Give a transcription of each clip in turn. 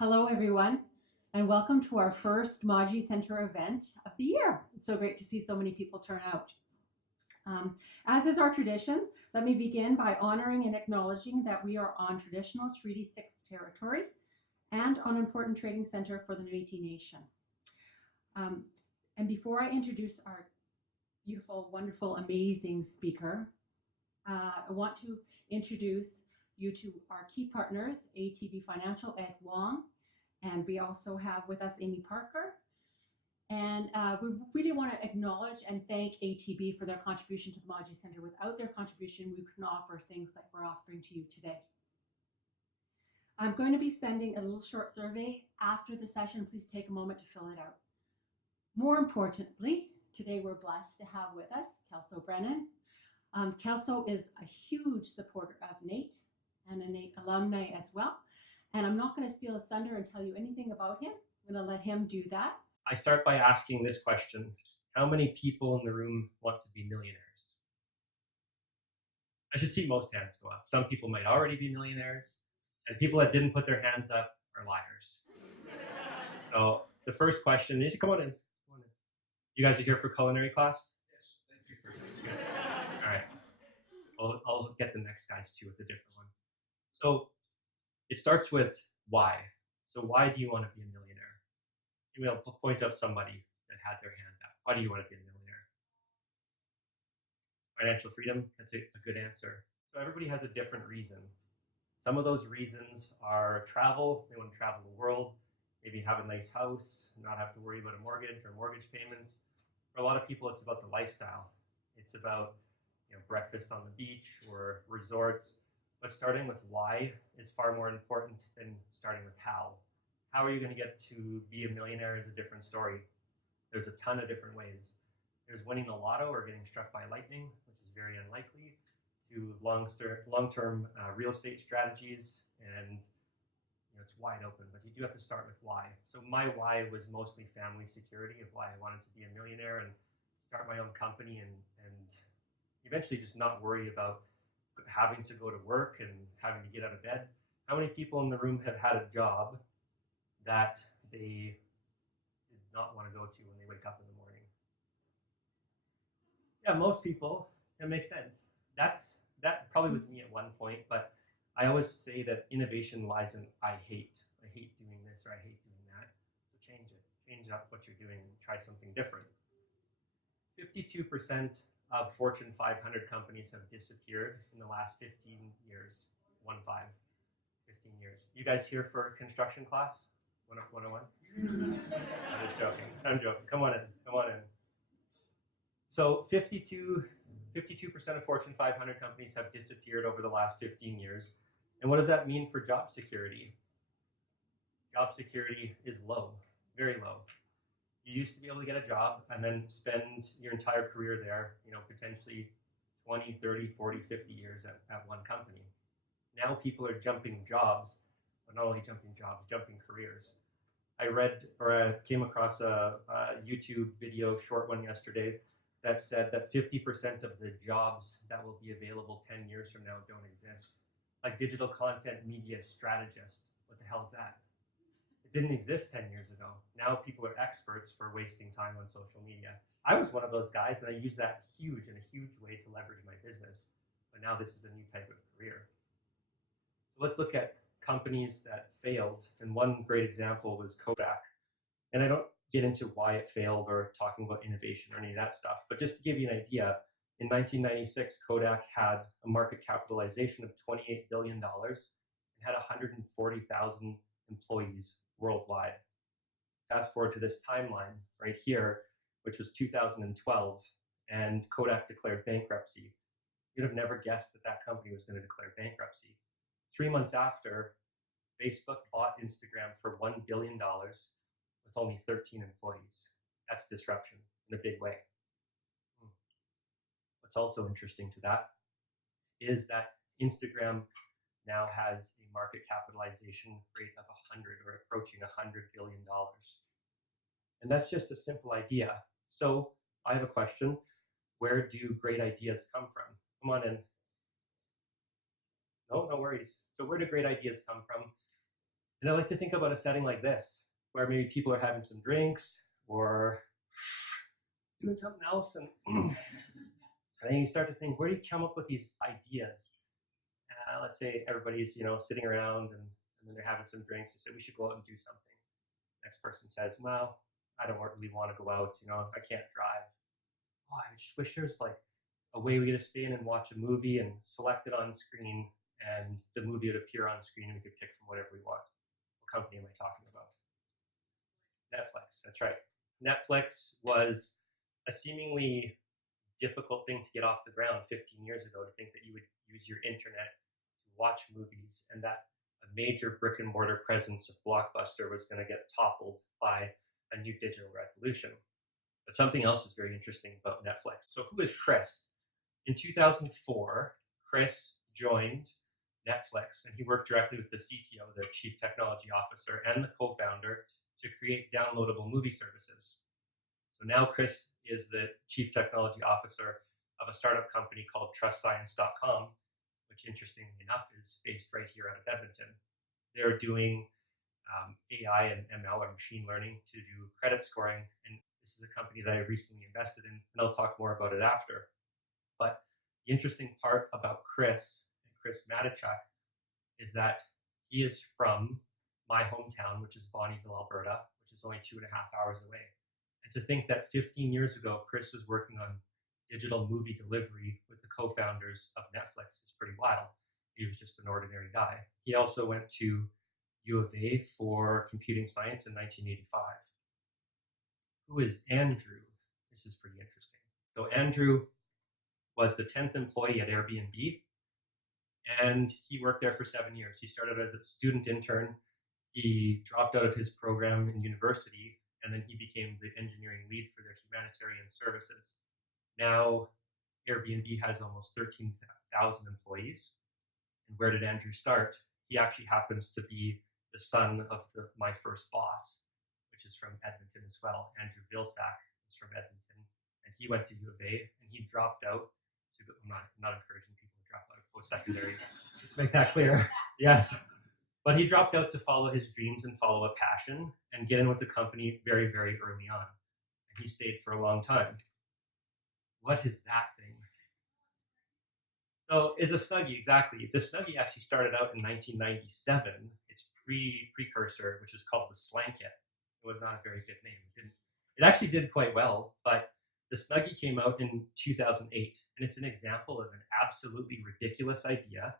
Hello, everyone, and welcome to our first Maji Center event of the year. It's so great to see so many people turn out. As is our tradition, let me begin by honoring and acknowledging that we are on traditional Treaty 6 territory and on important trading center for the Métis Nation. And before I introduce our beautiful, wonderful, amazing speaker, I want to introduce you to our key partners, ATB Financial, Ed Wong, and we also have with us Amy Parker. And we really want to acknowledge and thank ATB for their contribution to the Maji Center. Without their contribution, we couldn't offer things like we're offering to you today. I'm going to be sending a little short survey after the session. Please take a moment to fill it out. More importantly, today we're blessed to have with us Kelso Brennan. Kelso is a huge supporter of NATE and a NATE alumni as well. And I'm not going to steal his thunder and tell you anything about him. I'm going to let him do that. I start by asking this question. How many people in the room want to be millionaires? I should see most hands go up. Some people might already be millionaires, and people that didn't put their hands up are liars. So the first question is, come on in. You guys are here for culinary class? Yes, thank you for this. All right. I'll get the next guys too with a different one. So it starts with why. So why do you want to be a millionaire? Maybe I'll point out somebody that had their hand up. Why do you want to be a millionaire? Financial freedom, that's a good answer. So everybody has a different reason. Some of those reasons are travel. They want to travel the world, maybe have a nice house, not have to worry about a mortgage or mortgage payments. For a lot of people, it's about the lifestyle. It's about breakfast on the beach or resorts. But starting with why is far more important than starting with how. How are you going to get to be a millionaire is a different story. There's a ton of different ways. There's winning the lotto or getting struck by lightning, which is very unlikely, to long-term real estate strategies, and it's wide open, but you do have to start with why. So my why was mostly family security of why I wanted to be a millionaire and start my own company and eventually just not worry about having to go to work and having to get out of bed. How many people in the room have had a job that they did not want to go to when they wake up in the morning? Yeah, most people. That makes sense. That probably was me at one point, but I always say that innovation lies in I hate doing this or I hate doing that. So change it. Change up what you're doing and try something different. 52% of Fortune 500 companies have disappeared in the last 15 years. 15 years. You guys here for construction class? 101? I'm just joking. I'm joking. Come on in. So 52% of Fortune 500 companies have disappeared over the last 15 years. And what does that mean for job security? Job security is low, very low. You used to be able to get a job and then spend your entire career there, potentially 20, 30, 40, 50 years at one company. Now people are jumping jobs, but not only jumping jobs, jumping careers. I read or came across a YouTube video, short one yesterday, that said that 50% of the jobs that will be available 10 years from now don't exist. Like digital content media strategist, what the hell is that? It didn't exist 10 years ago. Now people are experts for wasting time on social media. I was one of those guys, and I use that in a huge way to leverage my business. But now this is a new type of career. So let's look at companies that failed. And one great example was Kodak. And I don't get into why it failed or talking about innovation or any of that stuff. But just to give you an idea, in 1996, Kodak had a market capitalization of $28 billion and had 140,000 employees worldwide. Fast forward to this timeline right here, which was 2012, and Kodak declared bankruptcy. You'd have never guessed that company was going to declare bankruptcy. 3 months after, Facebook bought Instagram for $1 billion with only 13 employees. That's disruption in a big way. What's also interesting to that is that Instagram now has a market capitalization rate of 100 or approaching $100 billion. And that's just a simple idea. So I have a question. Where do great ideas come from? Come on in. No worries. So where do great ideas come from? And I like to think about a setting like this, where maybe people are having some drinks or doing something else, and, and then you start to think, where do you come up with these ideas? Let's say everybody's sitting around, and then they're having some drinks. They say we should go out and do something. Next person says, well, I don't really want to go out. I can't drive. Oh, I just wish there's like a way we could stay in and watch a movie and select it on screen, and the movie would appear on screen, and we could pick from whatever we want. What company am I talking about? Netflix. That's right. Netflix was a seemingly difficult thing to get off the ground 15 years ago, to think that you would use your internet to watch movies, and that a major brick and mortar presence of Blockbuster was going to get toppled by a new digital revolution. But something else is very interesting about Netflix. So who is Chris? In 2004, Chris joined Netflix, and he worked directly with the CTO, the Chief Technology Officer, and the co-founder to create downloadable movie services. So now Chris is the Chief Technology Officer of a startup company called TrustScience.com, which interestingly enough is based right here out of Edmonton. They're doing AI and ML, or machine learning, to do credit scoring. And this is a company that I recently invested in, and I'll talk more about it after. But the interesting part about Chris and Chris Matichuk is that he is from my hometown, which is Bonnyville, Alberta, which is only 2.5 hours away. And to think that 15 years ago, Chris was working on digital movie delivery with the co-founders of Netflix is pretty wild. He was just an ordinary guy. He also went to U of A for computing science in 1985. Who is Andrew? This is pretty interesting. So Andrew was the 10th employee at Airbnb, and he worked there for 7 years. He started as a student intern. He dropped out of his program in university, and then he became the engineering lead for their humanitarian services. Now, Airbnb has almost 13,000 employees. And where did Andrew start? He actually happens to be the son of my first boss, which is from Edmonton as well. Andrew Vilsack is from Edmonton, and he went to U of A, and he dropped out to go. I'm not encouraging people to drop out of post-secondary. Just make that clear. Yes. But he dropped out to follow his dreams and follow a passion and get in with the company very, very early on. And he stayed for a long time. What is that thing? So it's a Snuggie, exactly. The Snuggie actually started out in 1997. Its precursor, which is called the Slanket. It was not a very good name. It actually did quite well, but the Snuggie came out in 2008, and it's an example of an absolutely ridiculous idea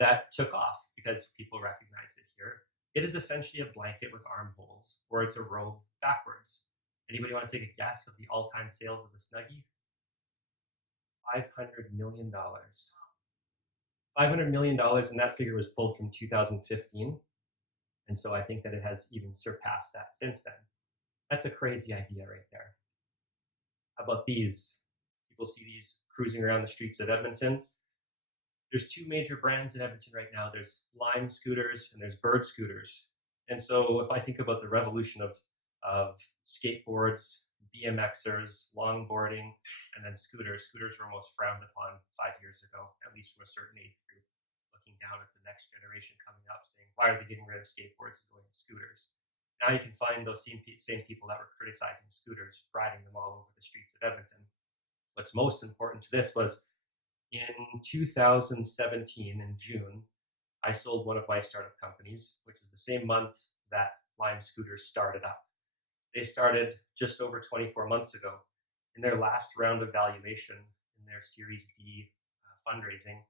that took off because people recognized it here. It is essentially a blanket with armholes, or it's a robe backwards. Anybody want to take a guess of the all-time sales of the Snuggie? $500 million. $500 million, and that figure was pulled from 2015. And so I think that it has even surpassed that since then. That's a crazy idea right there. How about these? People see these cruising around the streets of Edmonton. There's two major brands in Edmonton right now. There's Lime scooters and there's Bird scooters. And so if I think about the revolution of skateboards, BMXers, longboarding, and then scooters were almost frowned upon 5 years ago, at least from a certain age group, looking down at the next generation coming up saying, why are they getting rid of skateboards and going to scooters? Now you can find those same people that were criticizing scooters riding them all over the streets of Edmonton. What's most important to this was in 2017, in June, I sold one of my startup companies, which was the same month that Lime Scooters started up. They started just over 24 months ago. In their last round of valuation, in their Series D fundraising,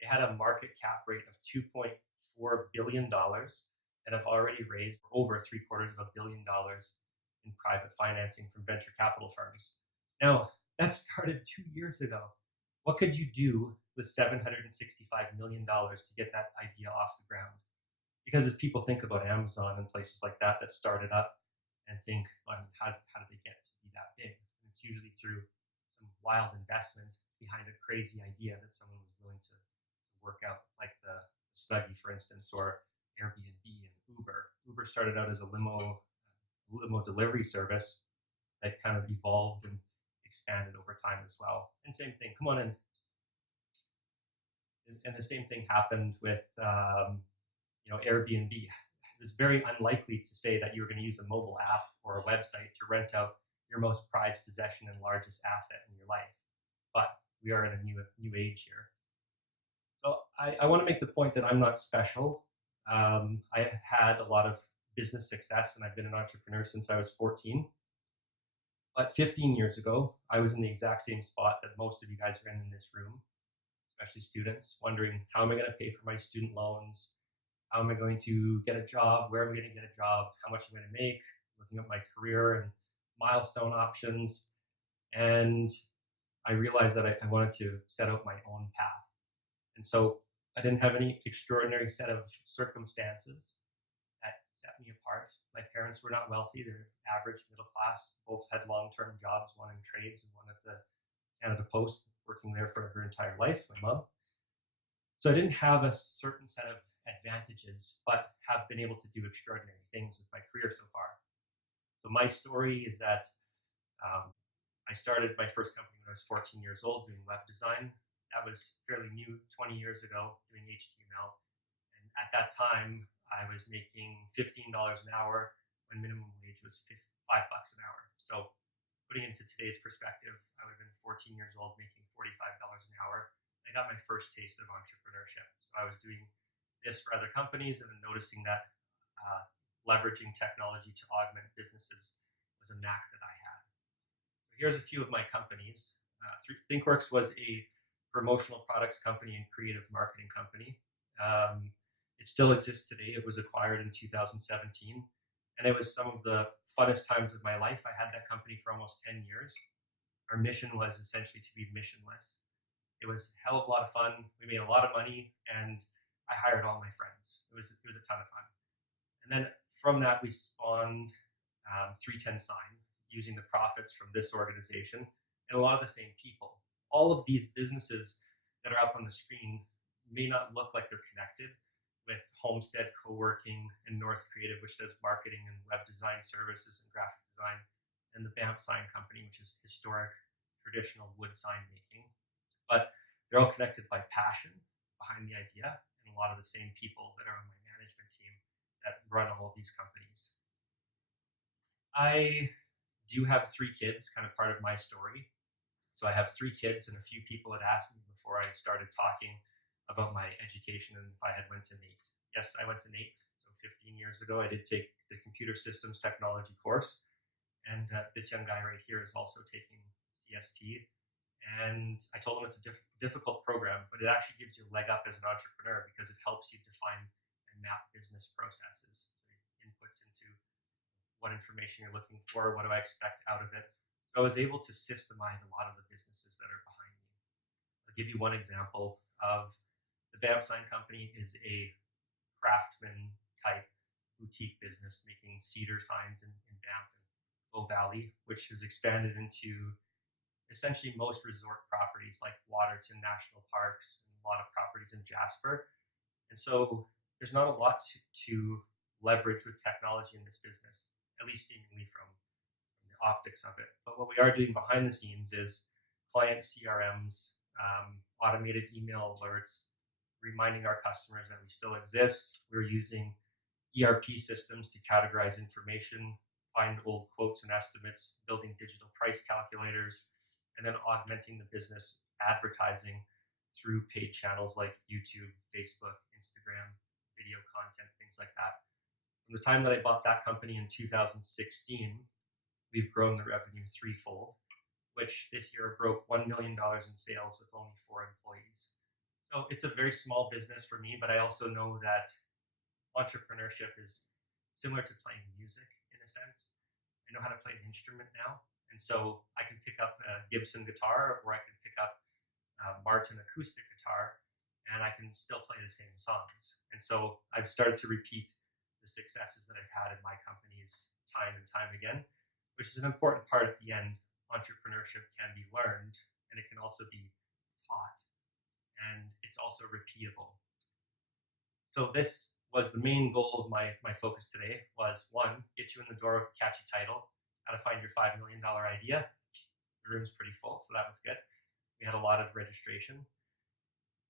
they had a market cap rate of $2.4 billion and have already raised over $750 million in private financing from venture capital firms. Now, that started 2 years ago. What could you do with $765 million to get that idea off the ground? Because as people think about Amazon and places like that started up and think, well, how did they get to be that big? And it's usually through some wild investment behind a crazy idea that someone was willing to work out, like the Snuggie, for instance, or Airbnb and Uber. Uber started out as a limo delivery service that kind of evolved and expanded over time as well. And same thing, come on in. And the same thing happened with Airbnb. was very unlikely to say that you were going to use a mobile app or a website to rent out your most prized possession and largest asset in your life. But we are in a new age here. So I want to make the point that I'm not special. I have had a lot of business success, and I've been an entrepreneur since I was 14. But 15 years ago, I was in the exact same spot that most of you guys are in this room, especially students, wondering, how am I going to pay for my student loans? How am I going to get a job? Where am I going to get a job? How much am I going to make? Looking at my career and milestone options. And I realized that I wanted to set out my own path. And so I didn't have any extraordinary set of circumstances that set me apart. My parents were not wealthy. They're average middle class, both had long-term jobs, one in trades and one at the Canada Post, working there for her entire life, my mom. So I didn't have a certain set of advantages, but have been able to do extraordinary things with my career so far. So my story is that I started my first company when I was 14 years old doing web design. That was fairly new 20 years ago, doing HTML. And at that time, I was making $15 an hour when minimum wage was $5 an hour. So putting into today's perspective, I would have been 14 years old making $45 an hour. I got my first taste of entrepreneurship. So I was doing this for other companies and then noticing that leveraging technology to augment businesses was a knack that I had. So here's a few of my companies. ThinkWorks was a promotional products company and creative marketing company. It still exists today. It was acquired in 2017. And it was some of the funnest times of my life. I had that company for almost 10 years. Our mission was essentially to be missionless. It was a hell of a lot of fun. We made a lot of money, and I hired all my friends. It was a ton of fun. And then from that, we spawned 310 Sign, using the profits from this organization and a lot of the same people. All of these businesses that are up on the screen may not look like they're connected with Homestead, Coworking, and North Creative, which does marketing and web design services and graphic design, and the Banff Sign Company, which is historic, traditional wood sign making. But they're all connected by passion behind the idea, and a lot of the same people that are on my management team that run all of these companies. I do have 3 kids, kind of part of my story. So I have 3 kids, and a few people had asked me before I started talking about my education and if I had went to NAIT. Yes, I went to NAIT. So 15 years ago, I did take the computer systems technology course. And this young guy right here is also taking CST. And I told him it's a difficult program, but it actually gives you a leg up as an entrepreneur because it helps you define and map business processes. So inputs into what information you're looking for, what do I expect out of it. So I was able to systemize a lot of the businesses that are behind me. I'll give you one example of the Banff Sign Company is a craftsman type boutique business making cedar signs in Banff and Bow Valley, which has expanded into essentially most resort properties like Waterton National Parks and a lot of properties in Jasper. And so there's not a lot to leverage with technology in this business, at least seemingly from the optics of it. But what we are doing behind the scenes is client CRMs, automated email alerts, reminding our customers that we still exist. We're using ERP systems to categorize information, find old quotes and estimates, building digital price calculators, and then augmenting the business advertising through paid channels like YouTube, Facebook, Instagram, video content, things like that. From the time that I bought that company in 2016, we've grown the revenue 3-fold, which this year broke $1 million in sales with only 4 employees. So it's a very small business for me, but I also know that entrepreneurship is similar to playing music in a sense. I know how to play an instrument now. And so I can pick up a Gibson guitar, or I can pick up a Martin acoustic guitar, and I can still play the same songs. And so I've started to repeat the successes that I've had in my companies time and time again, which is an important part at the end. Entrepreneurship can be learned, and it can also be taught, and it's also repeatable. So this was the main goal of my focus today was 1, get you in the door with a catchy title, how to find your $5 million idea. The room's pretty full, so that was good. We had a lot of registration.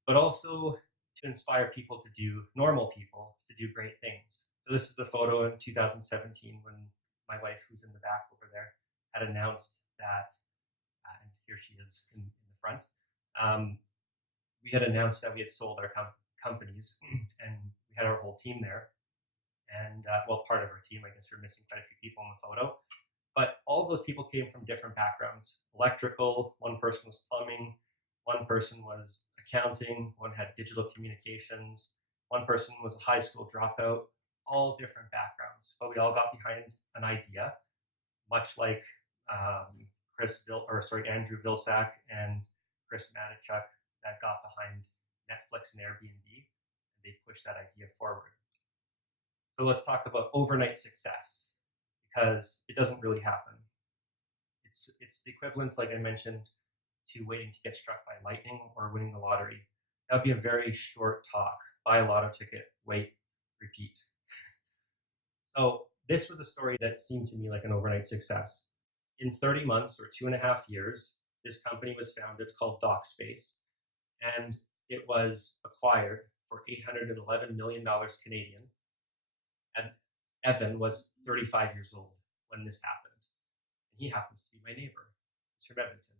But also to inspire people to do, normal people to do great things. So this is the photo in 2017 when my wife, who's in the back over there, had announced that, and here she is in the front. We had announced that we had sold our companies, and we had our whole team there. And well, part of our team, I guess we're missing quite a few people in the photo. But all those people came from different backgrounds. Electrical, one person was plumbing, one person was accounting, one had digital communications, one person was a high school dropout, all different backgrounds. But we all got behind an idea, much like Andrew Vilsack and Chris Matichuk that got behind Netflix and Airbnb, and they pushed that idea forward. So let's talk about overnight success, because it doesn't really happen. It's the equivalent, like I mentioned, to waiting to get struck by lightning or winning the lottery. That would be a very short talk. Buy a lotto ticket, wait, repeat. So this was a story that seemed to me like an overnight success. In 30 months or 2.5 years, this company was founded called DocSpace, and it was acquired for $811 million Canadian. And Evan was 35 years old when this happened. And he happens to be my neighbor. He's from Edmonton.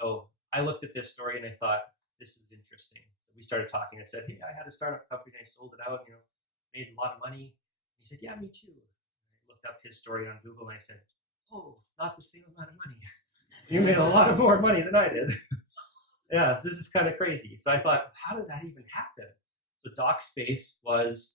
So I looked at this story and I thought, this is interesting. So we started talking. I said, hey, I had a startup company. I sold it out, made a lot of money. He said, yeah, me too. And I looked up his story on Google and I said, oh, not the same amount of money. You made a lot more money than I did. Yeah, this is kind of crazy. So I thought, how did that even happen? So DocSpace was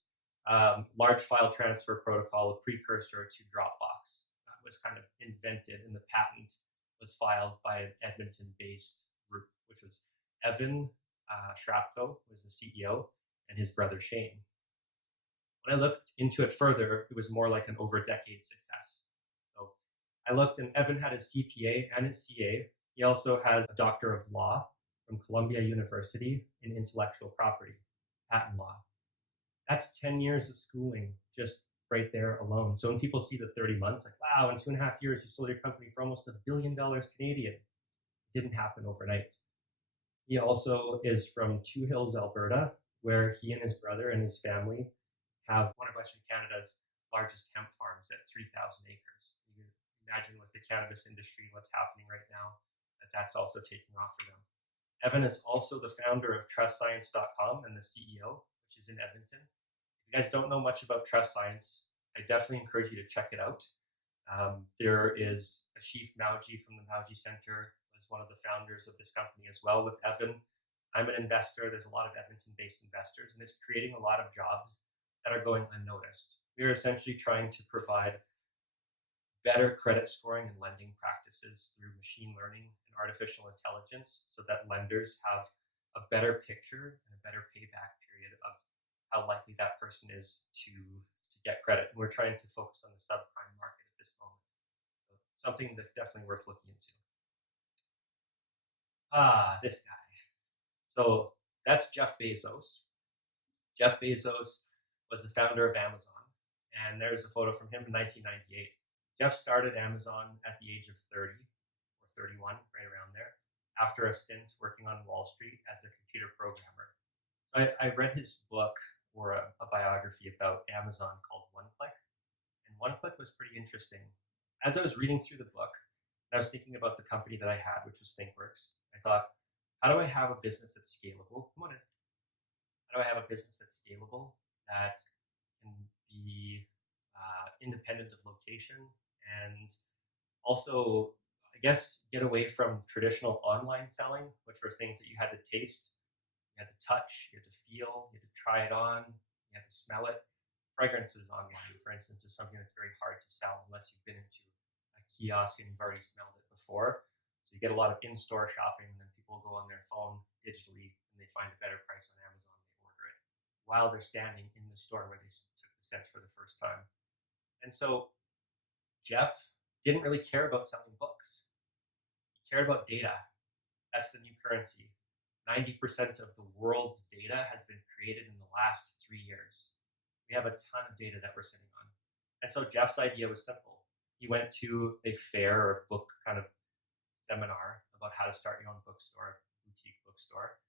large file transfer protocol, a precursor to Dropbox. That was kind of invented, and the patent was filed by an Edmonton-based group, which was Evan Shrapko was the CEO, and his brother Shane. When I looked into it further, it was more like an over-decade success. So I looked, and Evan had his CPA and his CA. He also has a Doctor of Law from Columbia University in intellectual property, patent law. That's 10 years of schooling just right there alone. So when people see the 30 months, like, wow, in 2.5 years, you sold your company for almost $1 billion Canadian. It didn't happen overnight. He also is from Two Hills, Alberta, where he and his brother and his family have one of Western Canada's largest hemp farms at 3,000 acres. You can imagine with the cannabis industry, what's happening right now, that's also taking off for them. Evan is also the founder of TrustScience.com and the CEO, which is in Edmonton. If you guys don't know much about Trust Science, I definitely encourage you to check it out. There is Ashif Mauji from the Mauji Center, was one of the founders of this company as well with Evan. I'm an investor. There's a lot of Edmonton-based investors, and it's creating a lot of jobs that are going unnoticed. We are essentially trying to provide better credit scoring and lending practices through machine learning and artificial intelligence so that lenders have a better picture and a better payback period of how likely that person is to get credit. And we're trying to focus on the subprime market at this moment. So something that's definitely worth looking into. This guy. So that's Jeff Bezos. Jeff Bezos was the founder of Amazon. And there's a photo from him in 1998. Jeff started Amazon at the age of 30 or 31, right around there, after a stint working on Wall Street as a computer programmer. So I read his book, or a biography about Amazon called One Click. And One Click was pretty interesting. As I was reading through the book, and I was thinking about the company that I had, which was ThinkWorks, I thought, how do I have a business that's scalable? Come on in. How do I have a business that's scalable, that can be independent of location, and also, I guess, get away from traditional online selling, which were things that you had to taste, you had to touch, you had to feel, you had to try it on, you had to smell it. Fragrances online, for instance, is something that's very hard to sell unless you've been into a kiosk and you've already smelled it before. So you get a lot of in-store shopping, and then people go on their phone digitally and they find a better price on Amazon, they order it while they're standing in the store where they took the scent for the first time. And so Jeff didn't really care about selling books. He cared about data. That's the new currency. 90% of the world's data has been created in the last 3 years. We have a ton of data that we're sitting on. And so Jeff's idea was simple. He went to a fair or book kind of seminar about how to start your own bookstore, boutique bookstore.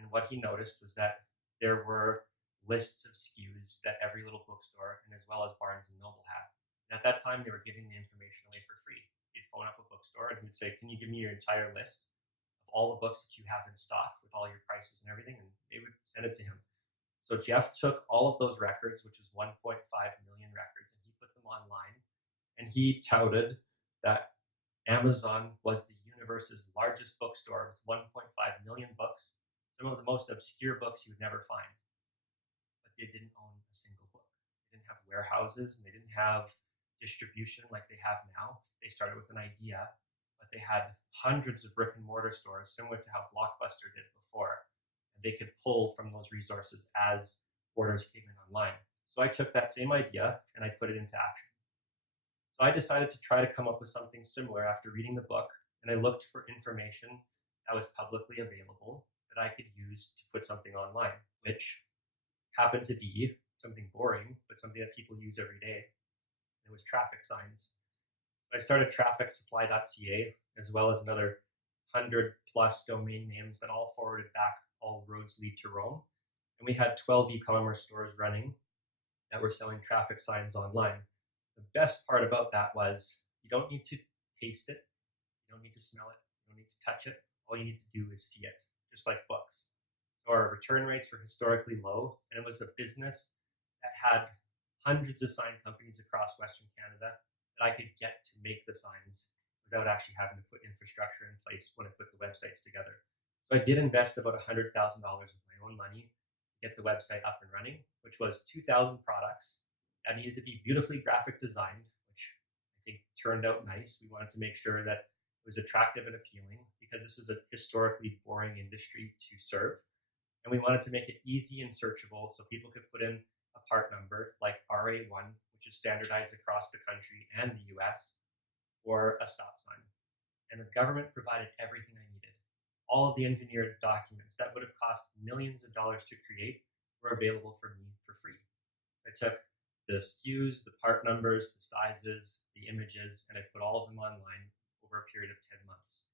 And what he noticed was that there were lists of SKUs that every little bookstore and as well as Barnes and Noble had. And at that time, they were giving the information away for free. You'd phone up a bookstore and he'd say, "Can you give me your entire list of all the books that you have in stock with all your prices and everything?" And they would send it to him. So Jeff took all of those records, which was 1.5 million records, and he put them online. And he touted that Amazon was the universe's largest bookstore with 1.5 million books, some of the most obscure books you would never find. But they didn't own a single book. They didn't have warehouses and they didn't have distribution like they have now. They started with an idea, but they had hundreds of brick and mortar stores, similar to how Blockbuster did before. And they could pull from those resources as orders came in online. So I took that same idea and I put it into action. So I decided to try to come up with something similar after reading the book, and I looked for information that was publicly available that I could use to put something online, which happened to be something boring, but something that people use every day. It was traffic signs. I started trafficsupply.ca, as well as another 100 plus domain names that all forwarded back all roads lead to Rome. And we had 12 e-commerce stores running that were selling traffic signs online. The best part about that was you don't need to taste it, you don't need to smell it, you don't need to touch it. All you need to do is see it, just like books. So our return rates were historically low, and it was a business that had hundreds of sign companies across Western Canada that I could get to make the signs without actually having to put infrastructure in place when I put the websites together. So I did invest about $100,000 of my own money to get the website up and running, which was 2,000 products that needed to be beautifully graphic designed, which I think turned out nice. We wanted to make sure that it was attractive and appealing because this is a historically boring industry to serve. And we wanted to make it easy and searchable so people could put in a part number like RA1, which is standardized across the country and the US, or a stop sign. And the government provided everything I needed. All of the engineered documents that would have cost millions of dollars to create were available for me for free. I took the SKUs, the part numbers, the sizes, the images, and I put all of them online over a period of 10 months.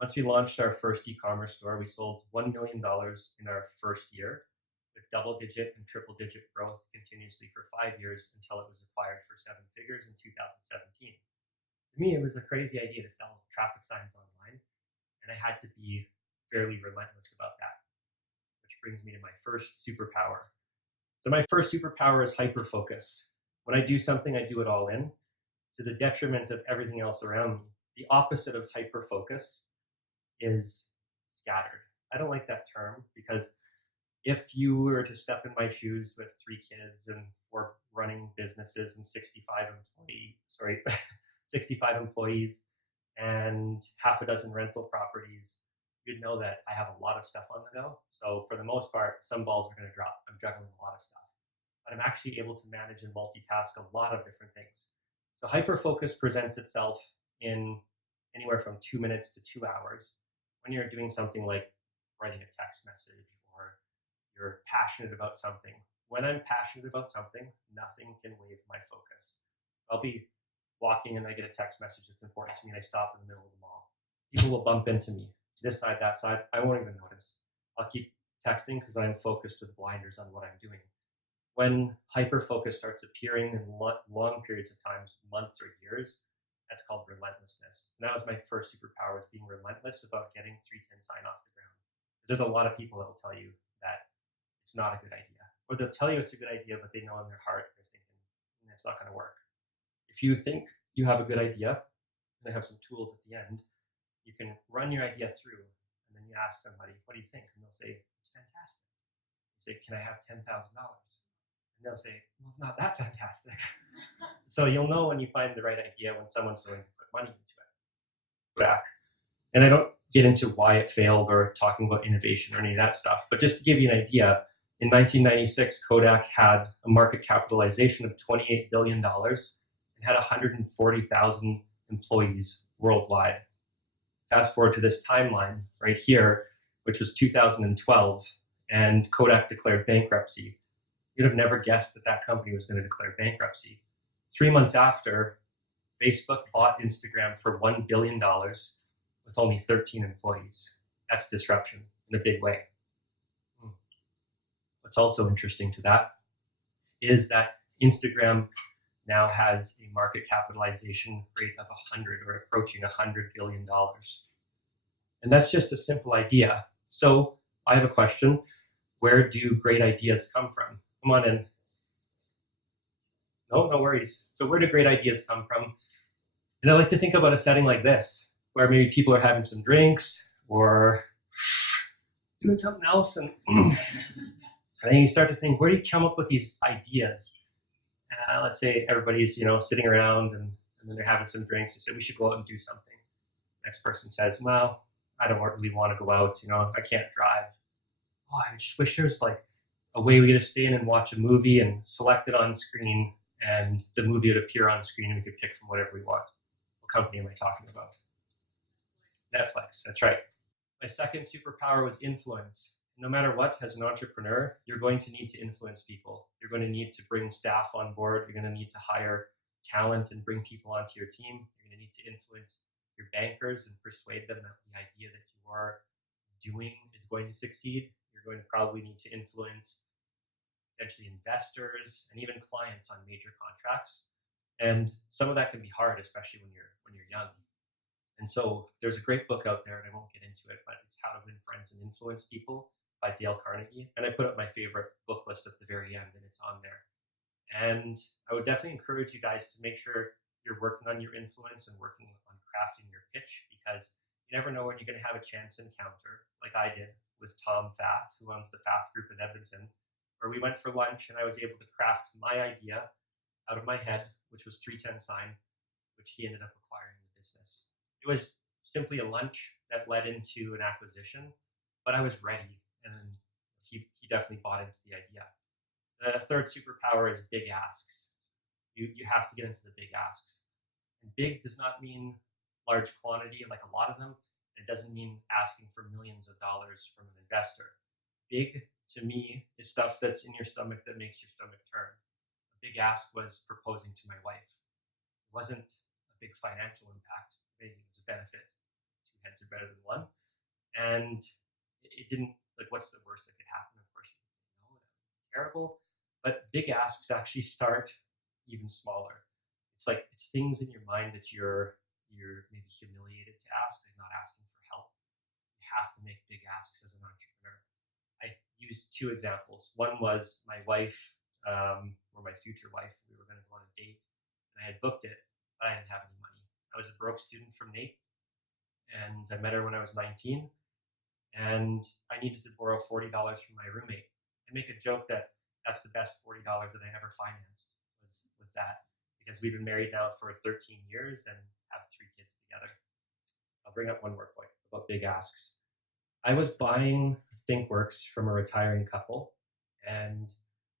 Once we launched our first e-commerce store, we sold $1 million in our first year, with double-digit and triple-digit growth continuously for 5 years until it was acquired for 7 figures in 2017. To me, it was a crazy idea to sell traffic signs online, and I had to be fairly relentless about that, which brings me to my first superpower. So my first superpower is hyper-focus. When I do something, I do it all in, to the detriment of everything else around me. The opposite of hyper-focus is scattered. I don't like that term because if you were to step in my shoes with 3 kids and 4 running businesses and 65 employees and half a dozen rental properties, you'd know that I have a lot of stuff on the go. So for the most part, some balls are going to drop. I'm juggling a lot of stuff, but I'm actually able to manage and multitask a lot of different things. So hyper-focus presents itself in anywhere from 2 minutes to 2 hours when you're doing something like writing a text message or you're passionate about something. When I'm passionate about something, nothing can wave my focus. I'll be walking and I get a text message that's important to me and I stop in the middle of the mall. People will bump into me, this side, that side. I won't even notice. I'll keep texting because I'm focused with blinders on what I'm doing. When hyper-focus starts appearing in long periods of times, months or years, that's called relentlessness. And that was my first superpower, is being relentless about getting 310 sign off the ground. There's a lot of people that will tell you that it's not a good idea. Or they'll tell you it's a good idea, but they know in their heart, they're thinking, it's not going to work. If you think you have a good idea, and I have some tools at the end, you can run your idea through, and then you ask somebody, what do you think? And they'll say, it's fantastic. You say, can I have $10,000? And they'll say, well, it's not that fantastic. So you'll know when you find the right idea when someone's willing to put money into it. Back. And I don't get into why it failed or talking about innovation or any of that stuff, but just to give you an idea, in 1996, Kodak had a market capitalization of $28 billion and had 140,000 employees worldwide. Fast forward to this timeline right here, which was 2012, and Kodak declared bankruptcy. You'd have never guessed that that company was going to declare bankruptcy. 3 months after, Facebook bought Instagram for $1 billion with only 13 employees. That's disruption in a big way. what's also interesting to that is that Instagram now has a market capitalization rate of 100 or approaching $100 billion. And that's just a simple idea. So I have a question. Where do great ideas come from? Come on in. No worries. So where do great ideas come from? And I like to think about a setting like this, where maybe people are having some drinks or doing something else. And, and then you start to think, where do you come up with these ideas? Let's say everybody's, sitting around and then they're having some drinks. They say, we should go out and do something. Next person says, well, I don't really want to go out. I can't drive. Oh, I just wish there was like a way we could just stay in and watch a movie and select it on screen, and the movie would appear on screen and we could pick from whatever we want. What company am I talking about? Netflix, that's right. My second superpower was influence. No matter what, as an entrepreneur, you're going to need to influence people. You're going to need to bring staff on board. You're going to need to hire talent and bring people onto your team. You're going to need to influence your bankers and persuade them that the idea that you are doing is going to succeed. You're going to probably need to influence potentially investors and even clients on major contracts. And some of that can be hard, especially when you're young. And so there's a great book out there, and I won't get into it, but it's How to Win Friends and Influence People by Dale Carnegie. And I put up my favorite book list at the very end, and it's on there. And I would definitely encourage you guys to make sure you're working on your influence and working on crafting your pitch, because you never know when you're going to have a chance encounter, like I did with Tom Fath, who owns the Fath Group in Edmonton, where we went for lunch and I was able to craft my idea out of my head, which was 310 Sign, which he ended up acquiring the business. It was simply a lunch that led into an acquisition, but I was ready, and he definitely bought into the idea. The third superpower is big asks. You have to get into the big asks. And big does not mean large quantity, like a lot of them. It doesn't mean asking for millions of dollars from an investor. Big, to me, is stuff that's in your stomach that makes your stomach turn. A big ask was proposing to my wife. It wasn't a big financial impact. Maybe it was a benefit. Two heads are better than one. And it didn't, like, what's the worst that could happen? Of course, you can say no, that would be terrible. But big asks actually start even smaller. It's things in your mind that you're maybe humiliated to ask, like not asking for help. You have to make big asks as an entrepreneur. I used two examples. One was my wife, or my future wife. We were going to go on a date, and I had booked it, but I didn't have any money. I was a broke student from NAIT, and I met her when I was 19, and I needed to borrow $40 from my roommate. I make a joke that that's the best $40 that I ever financed was that, because we've been married now for 13 years and have 3 kids together. I'll bring up one more point about big asks. I was buying ThinkWorks from a retiring couple, and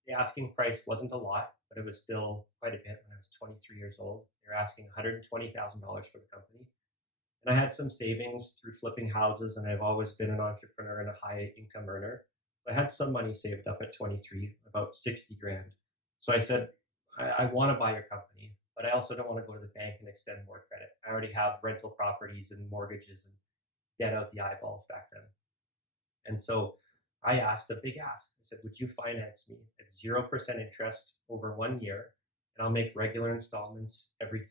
the asking price wasn't a lot, but it was still quite a bit when I was 23 years old. They were asking $120,000 for the company. And I had some savings through flipping houses, and I've always been an entrepreneur and a high income earner. So I had some money saved up at 23, about 60 grand. So I said, I want to buy your company, but I also don't want to go to the bank and extend more credit. I already have rental properties and mortgages and debt out the eyeballs back then. And so I asked a big ask. I said, would you finance me at 0% interest over 1 year, and I'll make regular installments every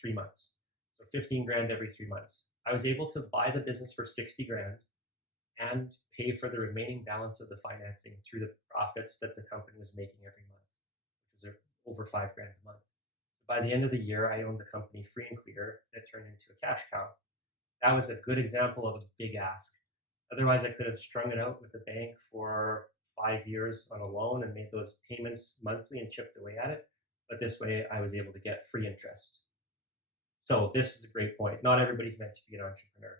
3 months. So 15 grand every 3 months. I was able to buy the business for 60 grand and pay for the remaining balance of the financing through the profits that the company was making every month, which was over 5 grand a month. By the end of the year, I owned the company free and clear that turned into a cash cow. That was a good example of a big ask. Otherwise, I could have strung it out with the bank for 5 years on a loan and made those payments monthly and chipped away at it. But this way, I was able to get free interest. So this is a great point. Not everybody's meant to be an entrepreneur.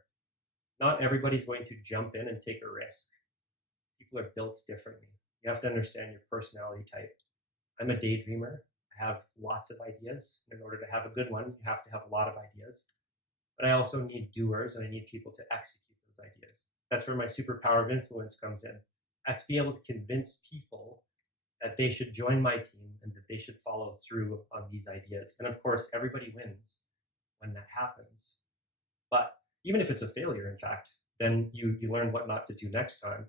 Not everybody's going to jump in and take a risk. People are built differently. You have to understand your personality type. I'm a daydreamer. I have lots of ideas. In order to have a good one, you have to have a lot of ideas. But I also need doers, and I need people to execute those ideas. That's where my superpower of influence comes in. I have to be able to convince people that they should join my team and that they should follow through on these ideas. And of course, everybody wins when that happens. But even if it's a failure, in fact, then you learn what not to do next time.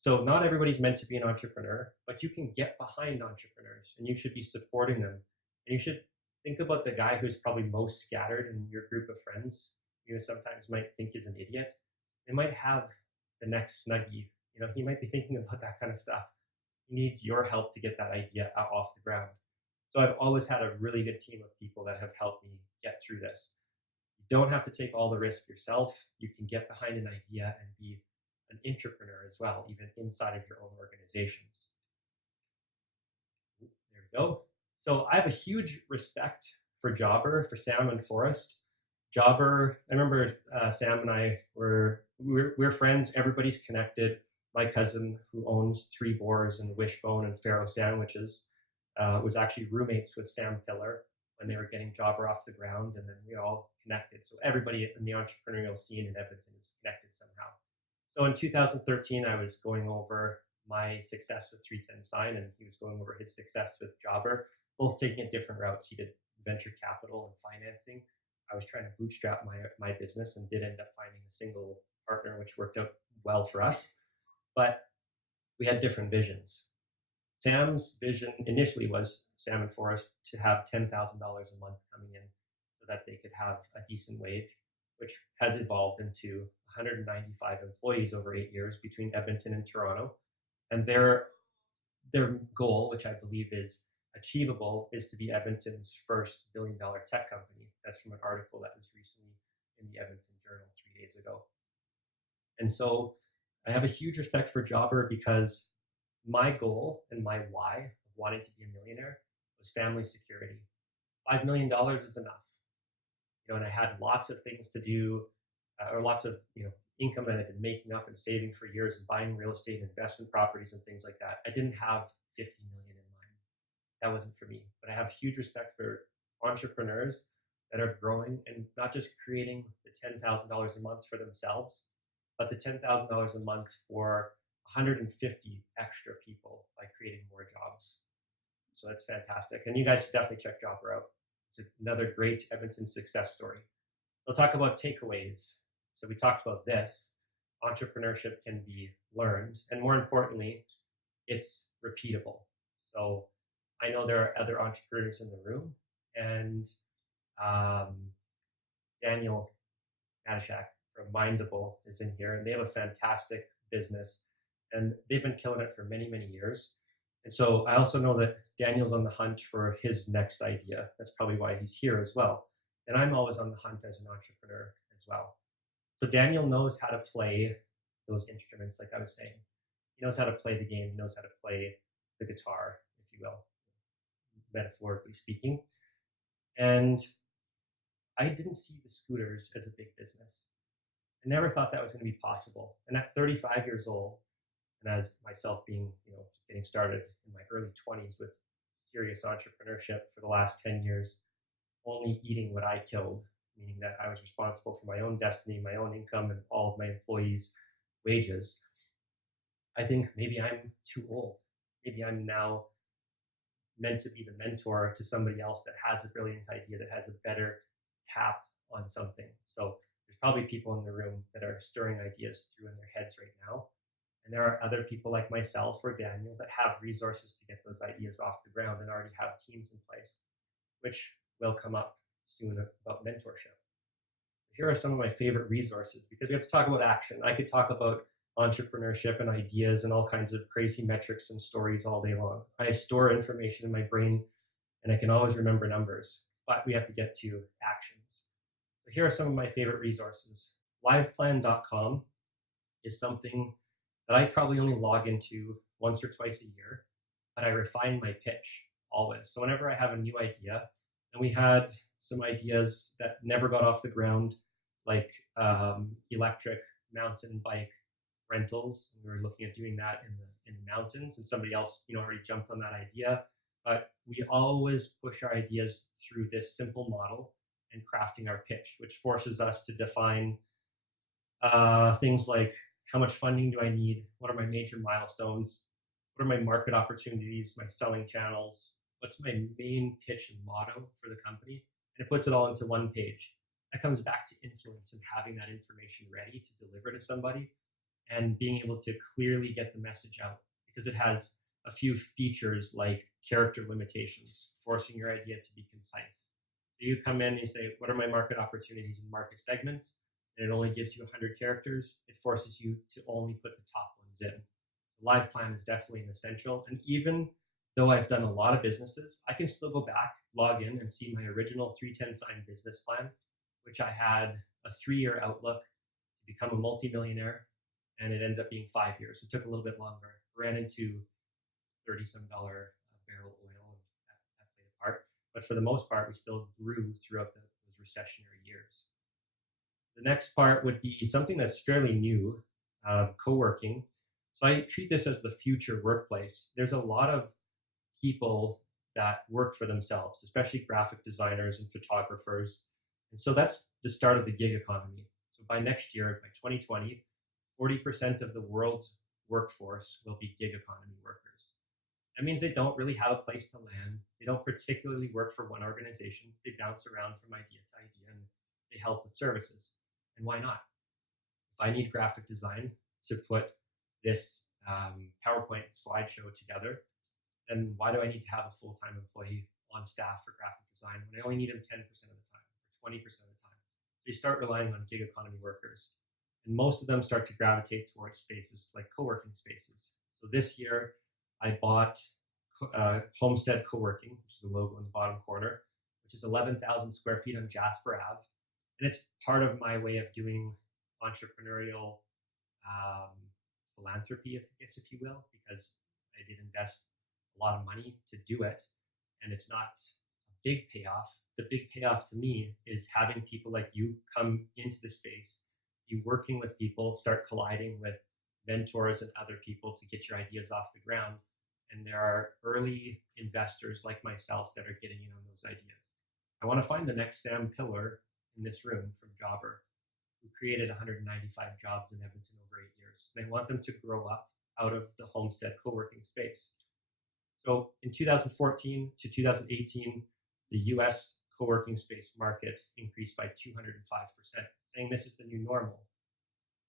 So not everybody's meant to be an entrepreneur, but you can get behind entrepreneurs and you should be supporting them. And you should think about the guy who's probably most scattered in your group of friends. You sometimes might think is an idiot. They might have the next Snuggie. He might be thinking about that kind of stuff. He needs your help to get that idea out off the ground. So I've always had a really good team of people that have helped me get through this. You don't have to take all the risk yourself. You can get behind an idea and be an entrepreneur as well, even inside of your own organizations. There we go. So I have a huge respect for Jabra, for Sam and Forrest. Jabra, I remember Sam and I we're friends. Everybody's connected. My cousin, who owns Three Boars and Wishbone and Faro Sandwiches, was actually roommates with Sam Pillar when they were getting Jabra off the ground, and then we all connected. So everybody in the entrepreneurial scene in Edmonton is connected somehow. So in 2013, I was going over my success with 310 Sign, and he was going over his success with Jabra, both taking it different routes. He did venture capital and financing. I was trying to bootstrap my business and did end up finding a single partner, which worked out well for us. But we had different visions. Sam's vision initially was, Sam and Forrest, to have $10,000 a month coming in so that they could have a decent wage, which has evolved into 195 employees over 8 years between Edmonton and Toronto. And their goal, which I believe is achievable, is to be Edmonton's first billion-dollar tech company. That's from an article that was recently in the Edmonton Journal 3 days ago. And so I have a huge respect for Jabra because my goal and my why of wanting to be a millionaire was family security. $5 million is enough. And I had lots of things to do, or lots of income that I'd been making up and saving for years and buying real estate and investment properties and things like that. I didn't have 50 million in mind. That wasn't for me. But I have huge respect for entrepreneurs that are growing and not just creating the $10,000 a month for themselves, but the $10,000 a month for 150 extra people by creating more jobs. So that's fantastic. And you guys should definitely check Jabra out. It's another great Edmonton success story. We'll talk about takeaways. So we talked about this. Entrepreneurship can be learned. And more importantly, it's repeatable. So I know there are other entrepreneurs in the room. And Daniel Natashak from Mindable is in here. And they have a fantastic business. And they've been killing it for many, many years. And so I also know that Daniel's on the hunt for his next idea. That's probably why he's here as well. And I'm always on the hunt as an entrepreneur as well. So Daniel knows how to play those instruments, like I was saying. He knows how to play the game. He knows how to play the guitar, if you will, metaphorically speaking. And I didn't see the scooters as a big business. I never thought that was going to be possible. And at 35 years old, and as myself being, getting started in my early 20s with serious entrepreneurship for the last 10 years, only eating what I killed, meaning that I was responsible for my own destiny, my own income, and all of my employees' wages. I think maybe I'm too old. Maybe I'm now meant to be the mentor to somebody else that has a brilliant idea, that has a better tap on something. So there's probably people in the room that are stirring ideas through in their heads right now. And there are other people like myself or Daniel that have resources to get those ideas off the ground and already have teams in place, which will come up soon about mentorship. Here are some of my favorite resources, because we have to talk about action. I could talk about entrepreneurship and ideas and all kinds of crazy metrics and stories all day long. I store information in my brain and I can always remember numbers, but we have to get to actions. So here are some of my favorite resources. Liveplan.com is something that I probably only log into once or twice a year, but I refine my pitch always. So whenever I have a new idea, and we had some ideas that never got off the ground, like electric mountain bike rentals. We were looking at doing that in the mountains, and somebody else, already jumped on that idea. But we always push our ideas through this simple model and crafting our pitch, which forces us to define things like, how much funding do I need? What are my major milestones? What are my market opportunities, my selling channels? What's my main pitch and motto for the company? And it puts it all into one page. That comes back to influence and having that information ready to deliver to somebody. and being able to clearly get the message out, because it has a few features like character limitations, forcing your idea to be concise. So you come in and you say, what are my market opportunities and market segments? And it only gives you 100 characters. It forces you to only put the top ones in. Liveplan is definitely an essential. And even though I've done a lot of businesses, I can still go back, log in, and see my original 310 sign business plan, which I had a 3-year outlook to become a multimillionaire, and it ended up being 5 years. It took a little bit longer. Ran into $30-some barrel oil, and that played a part. But for the most part, we still grew throughout those recessionary years. The next part would be something that's fairly new, co-working. So I treat this as the future workplace. There's a lot of people that work for themselves, especially graphic designers and photographers. And so that's the start of the gig economy. So by next year, by 2020, 40% of the world's workforce will be gig economy workers. That means they don't really have a place to land. They don't particularly work for one organization. They bounce around from idea to idea, and they help with services. And why not? If I need graphic design to put this PowerPoint slideshow together, then why do I need to have a full-time employee on staff for graphic design when I only need them 10% of the time or 20% of the time? So you start relying on gig economy workers. And most of them start to gravitate towards spaces like co-working spaces. So this year, I bought Homestead Coworking, which is a logo in the bottom corner, which is 11,000 square feet on Jasper Ave. And it's part of my way of doing entrepreneurial philanthropy, if you will, because I did invest a lot of money to do it. And it's not a big payoff. The big payoff to me is having people like you come into the space, you working with people, start colliding with mentors and other people to get your ideas off the ground. And there are early investors like myself that are getting in on those ideas. I want to find the next Sam Pillar in this room from Jabra, who created 195 jobs in Edmonton over 8 years. And I want them to grow up out of the Homestead co-working space. So in 2014 to 2018, the US co-working space market increased by 205%, saying this is the new normal.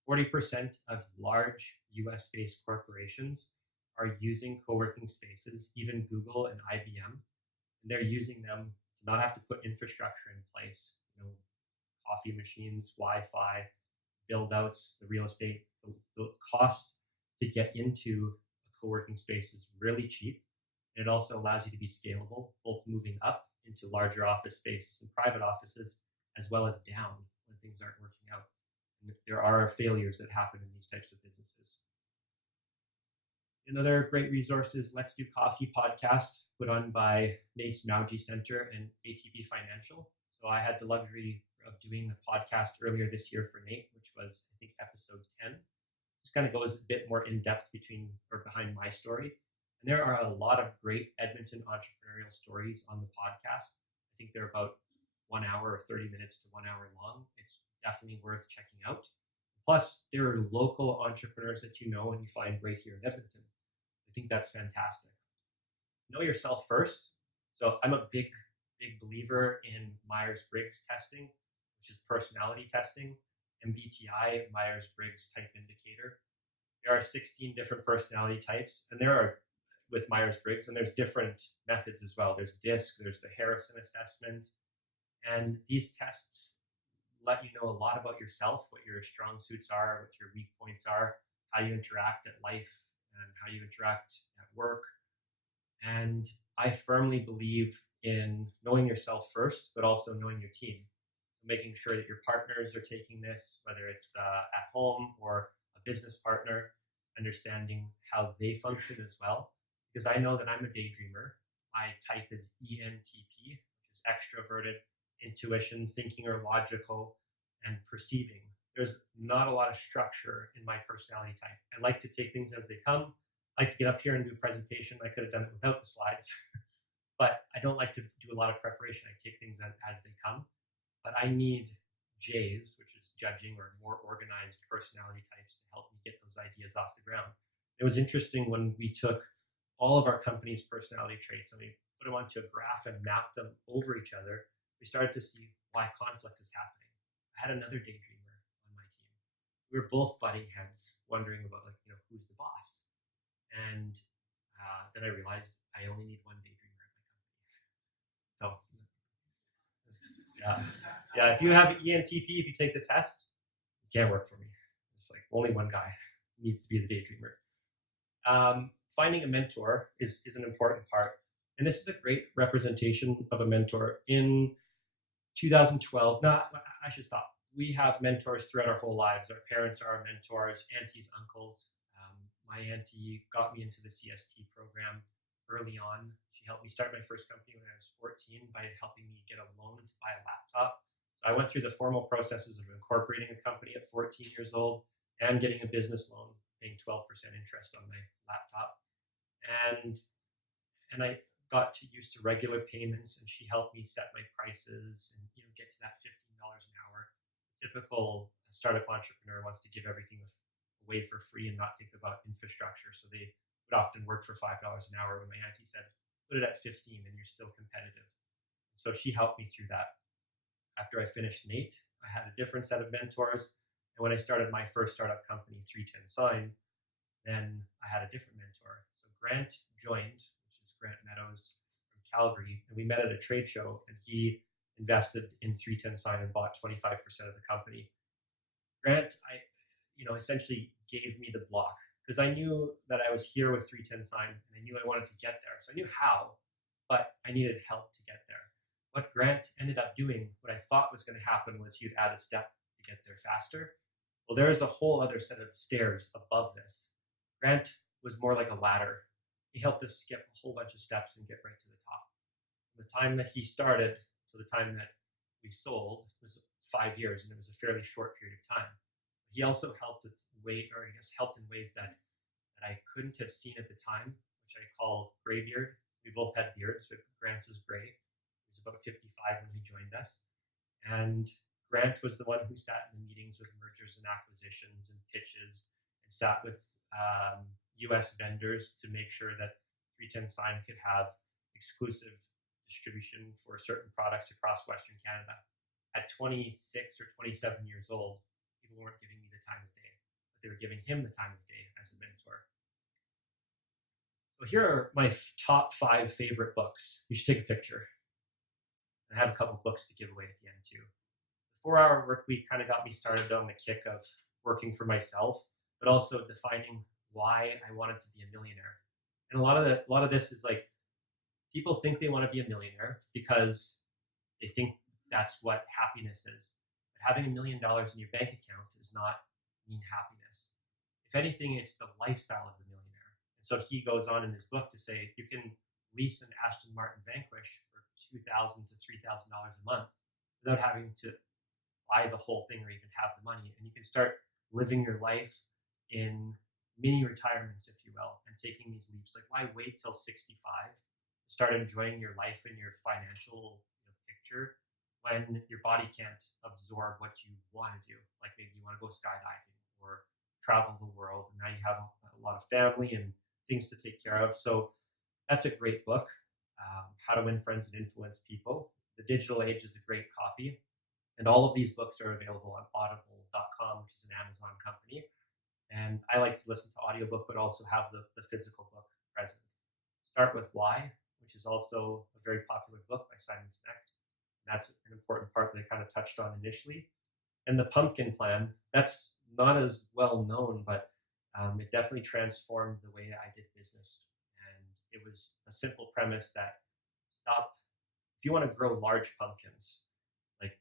40% of large US-based corporations are using co-working spaces, even Google and IBM, and they're using them to not have to put infrastructure in place, coffee machines, Wi-Fi, build-outs, the real estate. The cost to get into a co-working space is really cheap. And it also allows you to be scalable, both moving up into larger office spaces and private offices, as well as down when things aren't working out. And there are failures that happen in these types of businesses. Another great resource is Let's Do Coffee podcast, put on by Nate's Mauji Center and ATB Financial. So I had the luxury of doing the podcast earlier this year for Nate, which was, I think, episode 10. Just kind of goes a bit more in depth behind my story. And there are a lot of great Edmonton entrepreneurial stories on the podcast. I think they're about 1 hour or 30 minutes to 1 hour long. It's definitely worth checking out. Plus, there are local entrepreneurs that you know and you find right here in Edmonton. I think that's fantastic. Know yourself first. So I'm a big believer in Myers-Briggs testing, which is personality testing, MBTI, Myers-Briggs type indicator. There are 16 different personality types, and there are with Myers-Briggs, and there's different methods as well. There's DISC, there's the Harrison assessment, and these tests let you know a lot about yourself, what your strong suits are, what your weak points are, how you interact at life, and how you interact at work. And I firmly believe in knowing yourself first, but also knowing your team. So making sure that your partners are taking this, whether it's at home or a business partner, understanding how they function as well. Because I know that I'm a daydreamer. My type is ENTP, which is extroverted, intuition, thinking or logical, and perceiving. There's not a lot of structure in my personality type. I like to take things as they come. I like to get up here and do a presentation. I could have done it without the slides, but I don't like to do a lot of preparation. I take things as they come. But I need J's, which is judging or more organized personality types, to help me get those ideas off the ground. It was interesting when we took all of our company's personality traits and we put them onto a graph and mapped them over each other. We started to see why conflict is happening. I had another daydreamer on my team. we were both butting heads, wondering about who's the boss. And then I realized I only need one daydreamer at my company. So yeah. If you have ENTP, if you take the test, it can't work for me. It's like only one guy needs to be the daydreamer. Finding a mentor is an important part. And this is a great representation of a mentor. In 2012, I should stop. We have mentors throughout our whole lives. Our parents are our mentors, aunties, uncles. My auntie got me into the CST program early on. She helped me start my first company when I was 14 by helping me get a loan to buy a laptop. So I went through the formal processes of incorporating a company at 14 years old and getting a business loan, paying 12% interest on my laptop. And I got used to regular payments, and she helped me set my prices and get to that $15 an hour. Typical startup entrepreneur wants to give everything away for free and not think about infrastructure, so they would often work for $5 an hour when my auntie said, put it at 15 and you're still competitive. So she helped me through that. After I finished NATE, I had a different set of mentors, and when I started my first startup company, 310 Sign, then I had a different mentor. So Grant joined, which is Grant Meadows from Calgary, and we met at a trade show, and he invested in 310 Sign and bought 25% of the company. Grant, essentially gave me the block, because I knew that I was here with 310 Sign, and I knew I wanted to get there. So I knew how, but I needed help to get there. What Grant ended up doing, what I thought was going to happen, was he'd add a step to get there faster. Well, there is a whole other set of stairs above this. Grant was more like a ladder. He helped us skip a whole bunch of steps and get right to the top. From the time that he started to the time that we sold was 5 years, and it was a fairly short period of time. He also helped in ways that I couldn't have seen at the time, which I call gray beard. We both had beards, but Grant's was gray. He was about 55 when he joined us. And Grant was the one who sat in the meetings with mergers and acquisitions and pitches, and sat with US vendors to make sure that 310 Sign could have exclusive distribution for certain products across Western Canada. At 26 or 27 years old, people weren't giving me the time of day, but they were giving him the time of day as a mentor. So here are my top 5 favorite books. You should take a picture. I have a couple books to give away at the end too. The 4-Hour Workweek kind of got me started on the kick of working for myself, but also defining why I wanted to be a millionaire. And a lot of this is like, people think they want to be a millionaire because they think that's what happiness is. But having $1 million in your bank account does not mean happiness. If anything, it's the lifestyle of the millionaire. And so he goes on in his book to say you can lease an Aston Martin Vanquish for $2,000 to $3,000 a month without having to buy the whole thing or even have the money. And you can start living your life in mini retirements, if you will, and taking these leaps. Like, why wait till 65 to start enjoying your life and your financial picture when your body can't absorb what you want to do? Like, maybe you want to go skydiving or travel the world, and now you have a lot of family and things to take care of. So that's a great book, How to Win Friends and Influence People. The Digital Age is a great copy. And all of these books are available on audible.com, which is an Amazon company. And I like to listen to audiobook, but also have the physical book present. Start with Why, which is also a very popular book by Simon Sinek. That's an important part that I kind of touched on initially. And The Pumpkin Plan, that's not as well known, but it definitely transformed the way I did business. And it was a simple premise that if you want to grow large pumpkins, like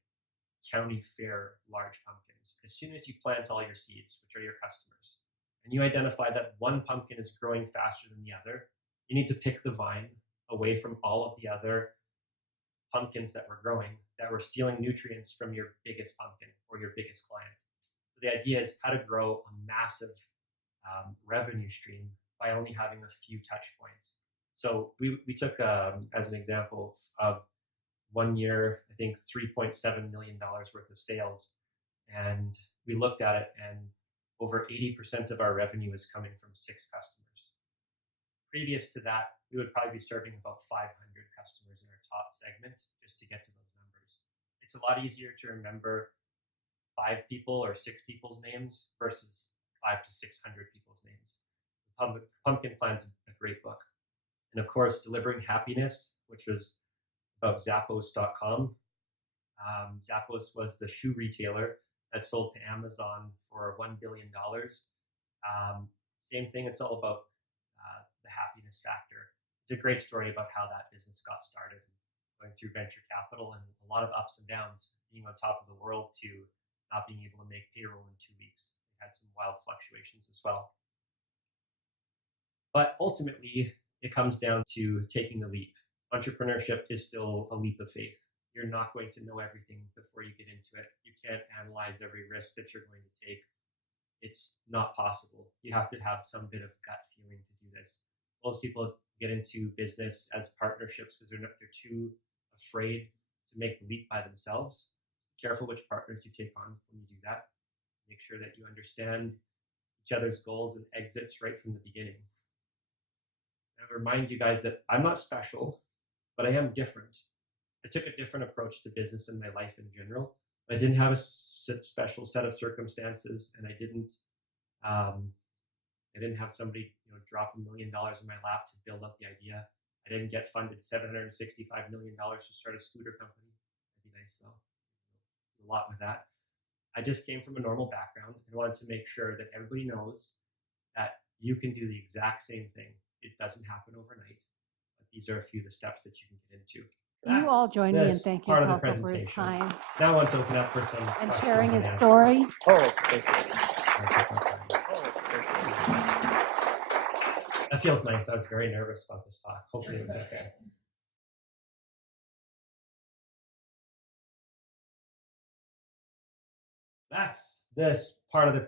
county fair large pumpkins, as soon as you plant all your seeds, which are your customers, and you identify that one pumpkin is growing faster than the other, you need to pick the vine away from all of the other pumpkins that were growing, that were stealing nutrients from your biggest pumpkin or your biggest client. So the idea is how to grow a massive revenue stream by only having a few touch points. So we took, as an example of 1 year, I think $3.7 million worth of sales. And we looked at it, and over 80% of our revenue is coming from 6 customers. Previous to that, we would probably be serving about 500 customers in our top segment just to get to those numbers. It's a lot easier to remember 5 people or 6 people's names versus 500 to 600 people's names. Pumpkin Plan's a great book. And of course, Delivering Happiness, which was about Zappos.com. Zappos was the shoe retailer that sold to Amazon for $1 billion. Same thing, it's all about the happiness factor. It's a great story about how that business got started, going through venture capital and a lot of ups and downs, being on top of the world to not being able to make payroll in 2 weeks. We had some wild fluctuations as well. But ultimately, it comes down to taking the leap. Entrepreneurship is still a leap of faith. You're not going to know everything before you get into it. You can't analyze every risk that you're going to take. It's not possible. You have to have some bit of gut feeling to do this. Most people get into business as partnerships because they're too afraid to make the leap by themselves. Be careful which partners you take on when you do that. Make sure that you understand each other's goals and exits right from the beginning. I remind you guys that I'm not special, but I am different. I took a different approach to business in my life in general. I didn't have a special set of circumstances, and I didn't have somebody drop $1 million in my lap to build up the idea. I didn't get funded $765 million to start a scooter company. That'd be nice though. A lot with that. I just came from a normal background and wanted to make sure that everybody knows that you can do the exact same thing. It doesn't happen overnight, but these are a few of the steps that you can get into. Can you all join me in thanking part of the Kelso for his presentation. time Now I want to open up for some and questions sharing and his answers. story? Oh, thank you. That feels nice. I was very nervous about this talk. Hopefully it was okay. That's this part of the presentation.